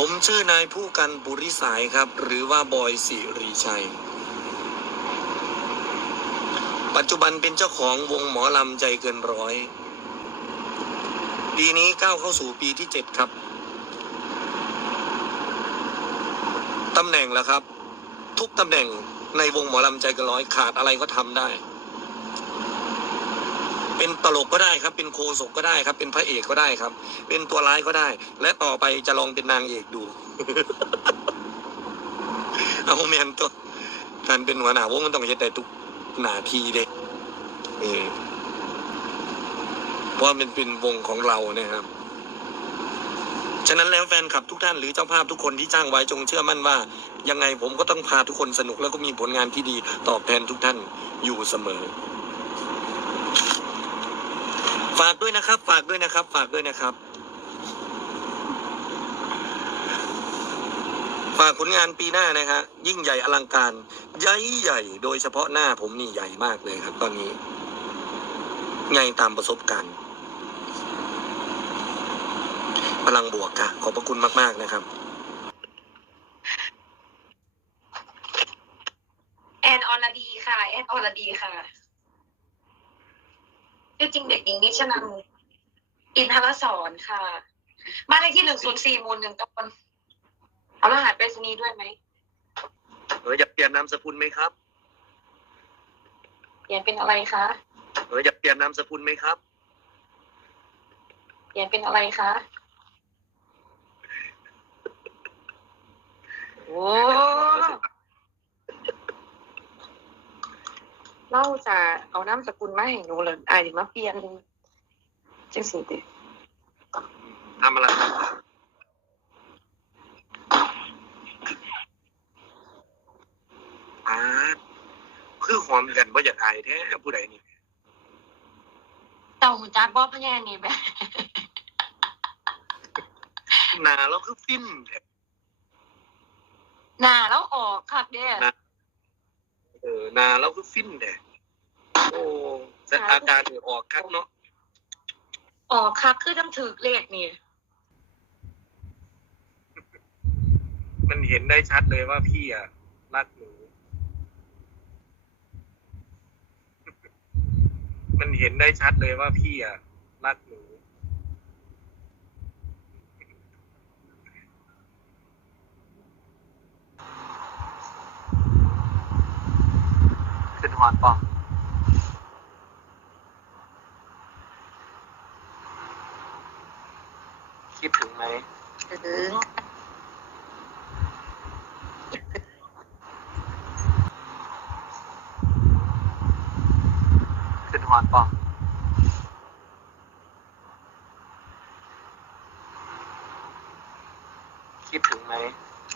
ผมชื่อนายผู้กันบุริสายครับ หรือว่าบอยสิริชัย ปัจจุบันเป็นเจ้าของวงหมอลำใจเกินร้อย ปีนี้ก้าวเข้าสู่ปีที่เจ็ดครับตำแหน่งแล้วครับ ทุกตำแหน่งในวงหมอลำใจเกินร้อยขาดอะไรก็ทำได้ เป็นตลกก็ได้ครับ เป็นโคศกก็ได้ครับ เป็นพระเอกก็ได้ครับ เป็นตัวร้ายก็ได้ และต่อไปจะลองเป็นนางเอกดู เอาแมนตัวการเป็นหัวหน้าวงมันต้องเฮ็ดได้ทุกหนาทีเด็เออเพราะมันเป็นวงของเราเนี่ยครับ ฉะนั้นแล้วแฟนคลับทุกท่านหรือเจ้าภาพทุกคนที่จ้างไว้จงเชื่อมั่นว่า ยังไงผมก็ต้องพาทุกคนสนุกแล้วก็มีผลงานที่ดีตอบแทนทุกท่านอยู่เสมอ ฝากด้วยนะครับ ฝากด้วยนะครับ ฝากด้วยนะครับ ฝากผลงานปีหน้านะฮะยิ่งใหญ่อลังการ ใหญ่ใหญ่ โดยเฉพาะหน้าผมนี่ใหญ่มากเลยครับ ตอนนี้ใหญ่ตามประสบการณ์พลังบวกค่ะ ขอบพระคุณมาก ๆ นะครับ แอนอรดีค่ะ แอนอรดีค่ะ ชื่อจริงเด็กหญิงนิชนันอินทรสอนค่ะบ้านเลขที่หนึ่งศูนย์สี่มูลหนึ่งตำบลเอารหัสไปรษณีย์ด้วยไหมเอออยากเปลี่ยนนามสกุลไหมครับเปลี่ยนเป็นอะไรคะเอออยากเปลี่ยนนามสกุลไหมครับเปลี่ยนเป็นอะไรคะโอ้ เล่าจะเอาน้ำสกุลมาให้หนูเลยอายดิมาเปลี่ยนจังสิติทำอะไรครับอ่าคือหอมกันว่าอยากอายแท้ผู้ใดนี่เต่าหูจักบ่พะแย่นี่แบบหนาแล้วคือฟินแท้หน้าแล้วออกคักเด้ เออหนาแล้วคือฟินแท้โอ้สถานการณ์นี่ออกครับเนาะออกคักคือต้องถือเลขนี่มันเห็นได้ชัดเลยว่าพี่อะรักหนูมันเห็นได้ชัดเลยว่าพี่อะรักหนู ขึ้นหอนปอคิดถึงไหมถึงขึ้นหอนปอคิดถึงไหม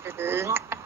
ถึง